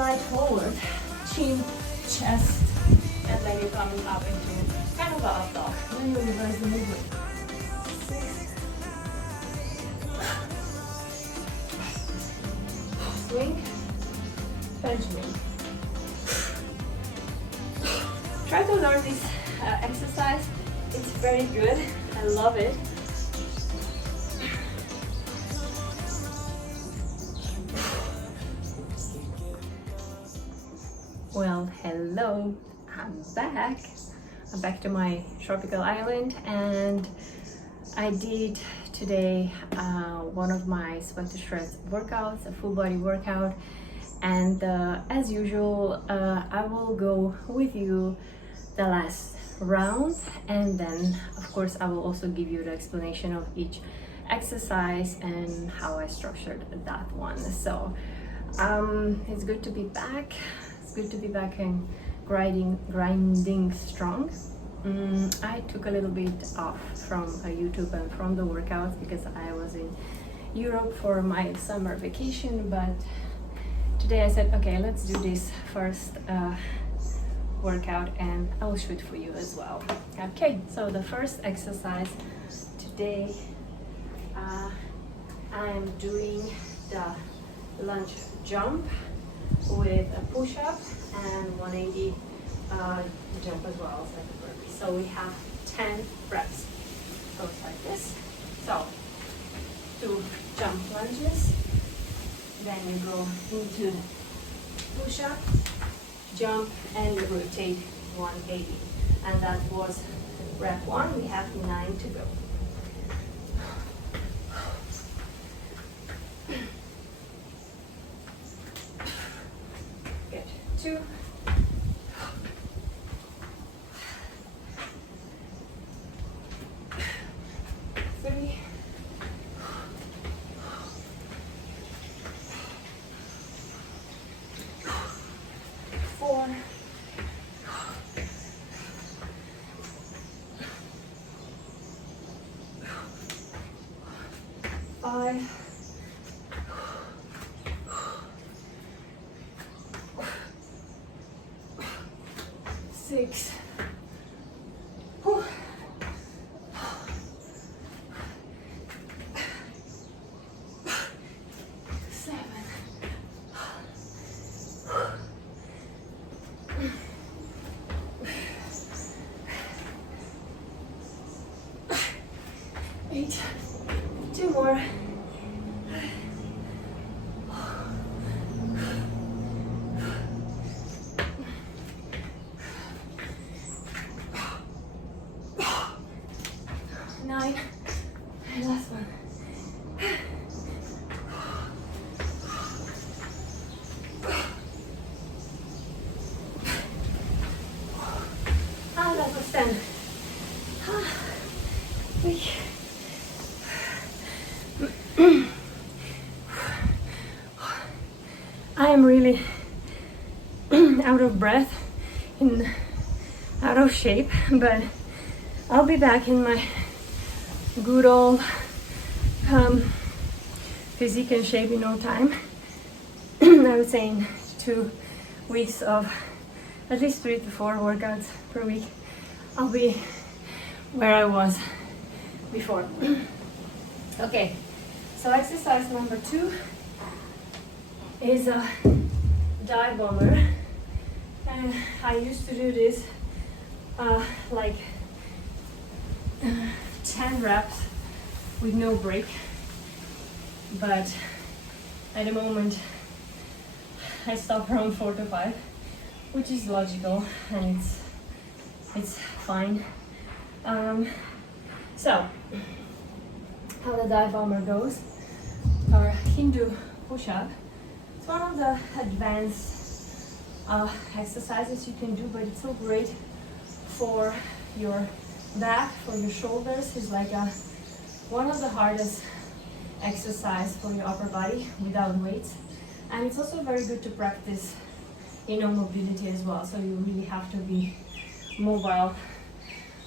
slide forward, chin, chest, and then you're coming up into kind of a up dog. Then you reverse the movement. 6. Swing, pendulum. Try to learn this exercise. It's very good. I love it. Well, hello. I'm back. I'm back to my tropical island, and I did today one of my sweat to shreds workouts, a full body workout, and as usual I will go with you the last round, and then of course I will also give you the explanation of each exercise and how I structured that one. So it's good to be back. It's good to be back and grinding strong. I took a little bit off from YouTube and from the workouts because I was in Europe for my summer vacation, but today I said, okay, let's do this first workout and I will shoot for you as well. Okay, so the first exercise today, I am doing the lunge jump with a push-up and 180 jump as well, so like a burpee. So we have 10 reps. Goes like this. So 2 jump lunges, then you go into push-up, jump, and you rotate 180. And that was rep 1. We have 9 to go. Good. 2. 3. 4. 5. 6. 7. 8. 2 more. 9. And last one. That was 10. I am really out of breath and out of shape, but I'll be back in my good old physique and shape in no time. I would say in 2 weeks of at least 3 to 4 workouts per week, I'll be where I was before. Okay, so exercise number 2 is a dive bomber, and I used to do this like 10 reps with no break, but at the moment I stop around 4 to 5, which is logical and it's fine. So how the dive bomber goes, or Hindu push-up. It's one of the advanced exercises you can do, but it's so great for your back, for your shoulders. It's like one of the hardest exercise for your upper body without weights, and it's also very good to practice mobility as well. So you really have to be mobile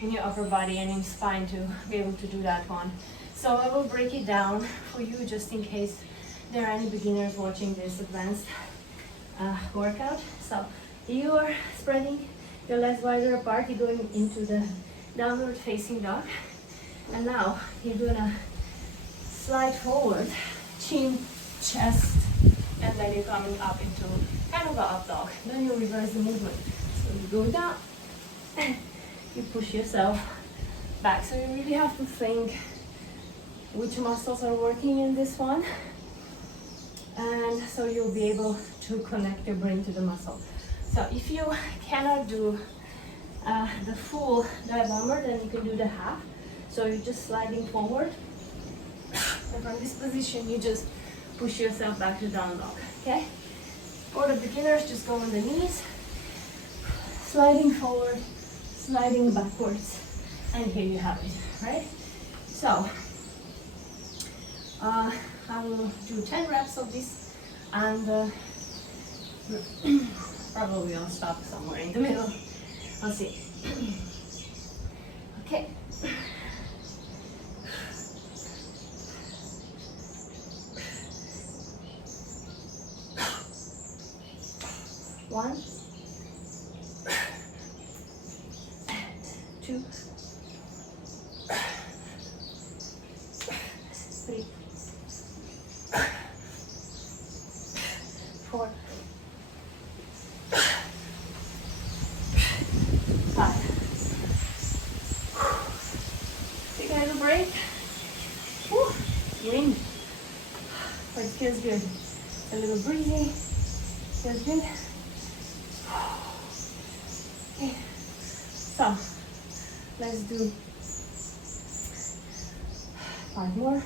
in your upper body and in spine to be able to do that one. So I will break it down for you just in case there are any beginners watching this advanced workout. So you are spreading your legs wider apart, you're going into the downward facing dog. And now you're gonna slide forward, chin, chest, and then you're coming up into kind of an up dog. Then you reverse the movement. So you go down, and you push yourself back. So you really have to think which muscles are working in this one. And so you'll be able to connect your brain to the muscle. So if you cannot do the full dive bomber, then you can do the half. So you're just sliding forward. And from this position, you just push yourself back to down dog, okay? For the beginners, just go on the knees, sliding forward, sliding backwards, and here you have it, right? So, I will do 10 reps of this, and probably I'll stop somewhere in the middle. I'll see. Okay. One, 2, 3, 4, 5. Take a little break. Wind, but it feels good. A little breezy, feels good. Okay, so let's do 5 more.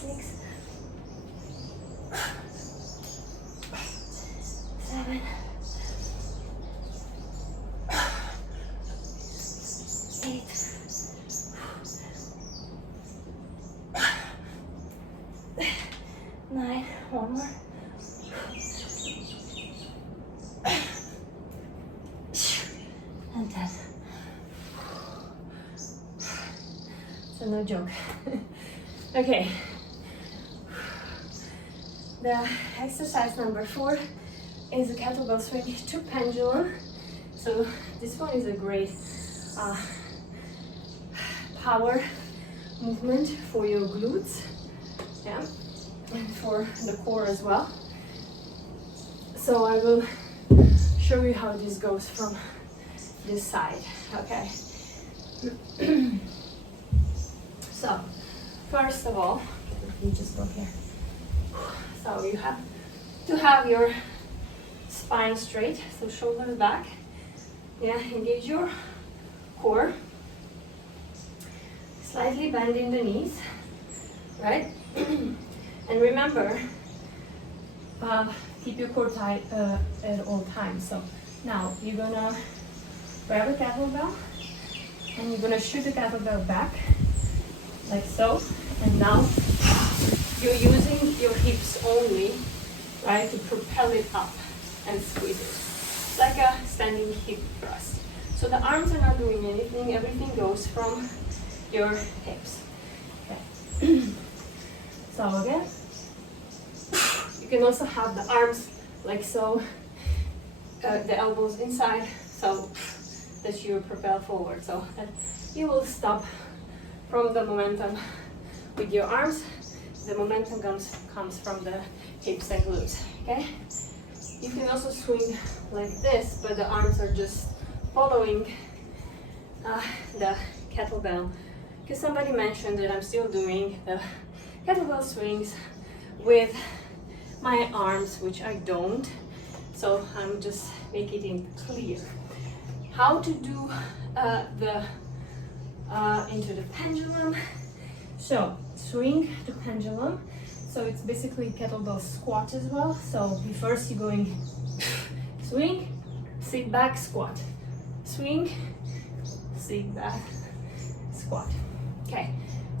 6, 7, 8, 9, one more. And 10. So no joke. Okay. The exercise number 4 is a kettlebell swing to pendulum. So this one is a great power movement for your glutes, yeah, and for the core as well. So I will show you how this goes from this side, okay? So first of all, let me just go here. So you have to have your spine straight, so shoulders back, yeah, engage your core, slightly bend in the knees, right? And remember, keep your core tight at all times. So now you're gonna grab a kettlebell and you're gonna shoot the kettlebell back like so, and now you're using your hips only, right, to propel it up and squeeze it. It's like a standing hip thrust. So the arms are not doing anything, everything goes from your hips. Okay. So again, you can also have the arms like so, the elbows inside, so that you propel forward. So that you will stop from the momentum with your arms. The momentum comes from the hips and glutes, okay? You can also swing like this, but the arms are just following the kettlebell. Because somebody mentioned that I'm still doing the kettlebell swings with my arms, which I don't. So I'm just making it clear how to do into the pendulum. So swing to pendulum. So it's basically kettlebell squat as well. So first you're going swing, sit back, squat, swing, sit back, squat. Okay,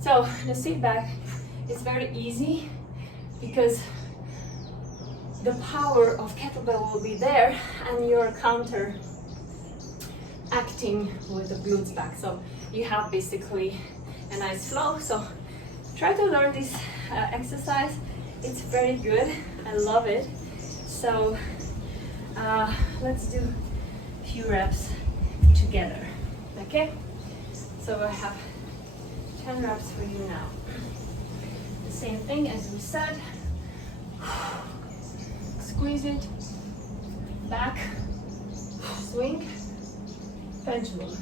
so the sit back is very easy because the power of kettlebell will be there and your counter acting with the glutes back. So you have basically a nice flow. So try to learn this exercise. It's very good. I love it. So let's do a few reps together. Okay? So I have 10 reps for you now. The same thing as we said. Squeeze it, back, swing, pendulum.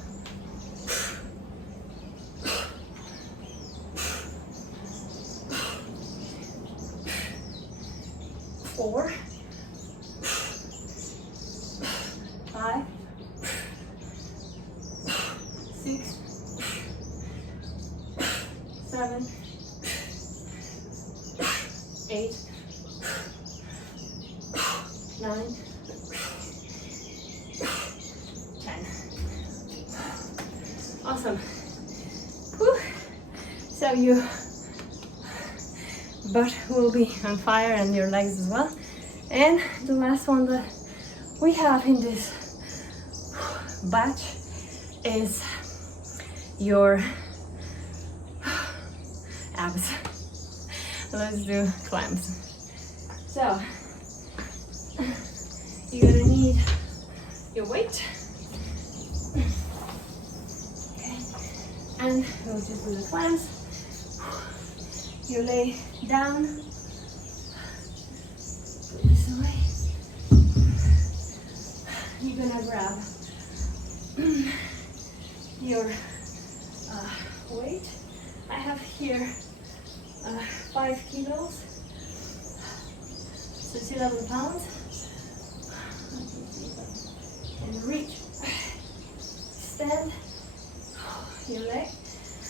Four, 5, 6, 7, 8, 9, 10. Awesome. Whew. So your butt will be on fire and your legs as well. And the last one that we have in this batch is your abs. Let's do clams. So you're gonna need your weight. Okay. And we'll just do the clams. You lay down. Put this away. You're gonna grab your weight. I have here 5 kilos. So it's 11 pounds. And reach. Stand your leg.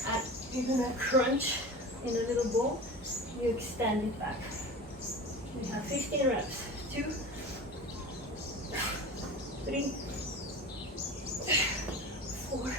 And you're gonna crunch in a little ball. You extend it back. We have 15 reps. 2, 3, 4,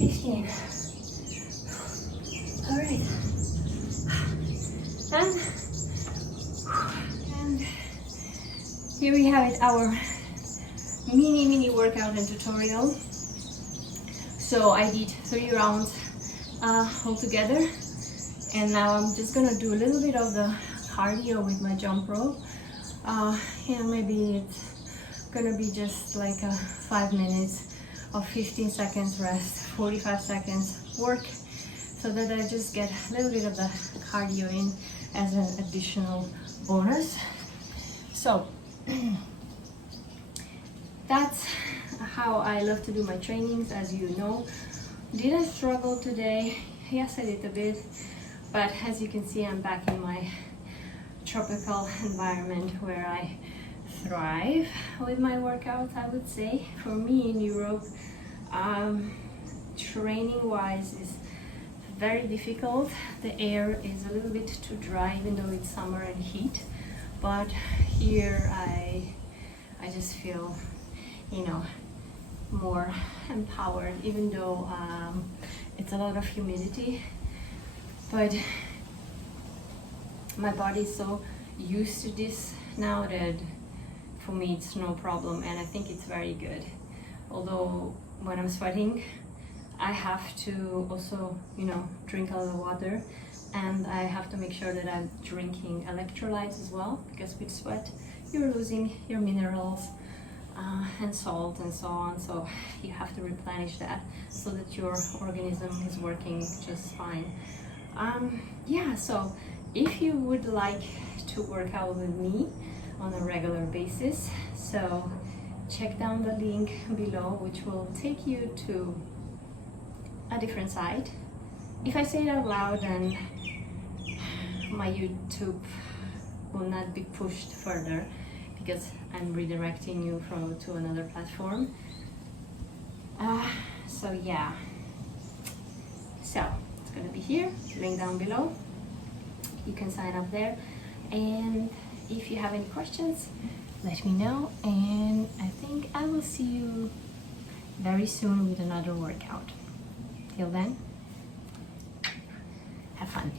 15. All right. And here we have it, our mini workout and tutorial. So I did 3 rounds all together, and now I'm just gonna do a little bit of the cardio with my jump rope. And maybe it's gonna be just like 5 minutes of 15 seconds rest, 45 seconds work, so that I just get a little bit of the cardio in as an additional bonus. So that's how I love to do my trainings, as you know. Did I struggle today? Yes, I did a bit, but as you can see, I'm back in my tropical environment where I thrive with my workouts, I would say. For me in Europe, training wise is very difficult. The air is a little bit too dry, even though it's summer and heat. But here I just feel, you know, more empowered, even though it's a lot of humidity. But my body is so used to this now that for me it's no problem, and I think it's very good. Although when I'm sweating, I have to also, you know, drink a lot of water, and I have to make sure that I'm drinking electrolytes as well, because with sweat you're losing your minerals and salt and so on, so you have to replenish that so that your organism is working just fine. Yeah, so if you would like to work out with me on a regular basis, so check down the link below, which will take you to a different site. If I say it out loud, then my YouTube will not be pushed further because I'm redirecting you to another platform. So yeah, so it's gonna be here, link down below. You can sign up there, and if you have any questions, let me know, and I think I will see you very soon with another workout. Till then, have fun.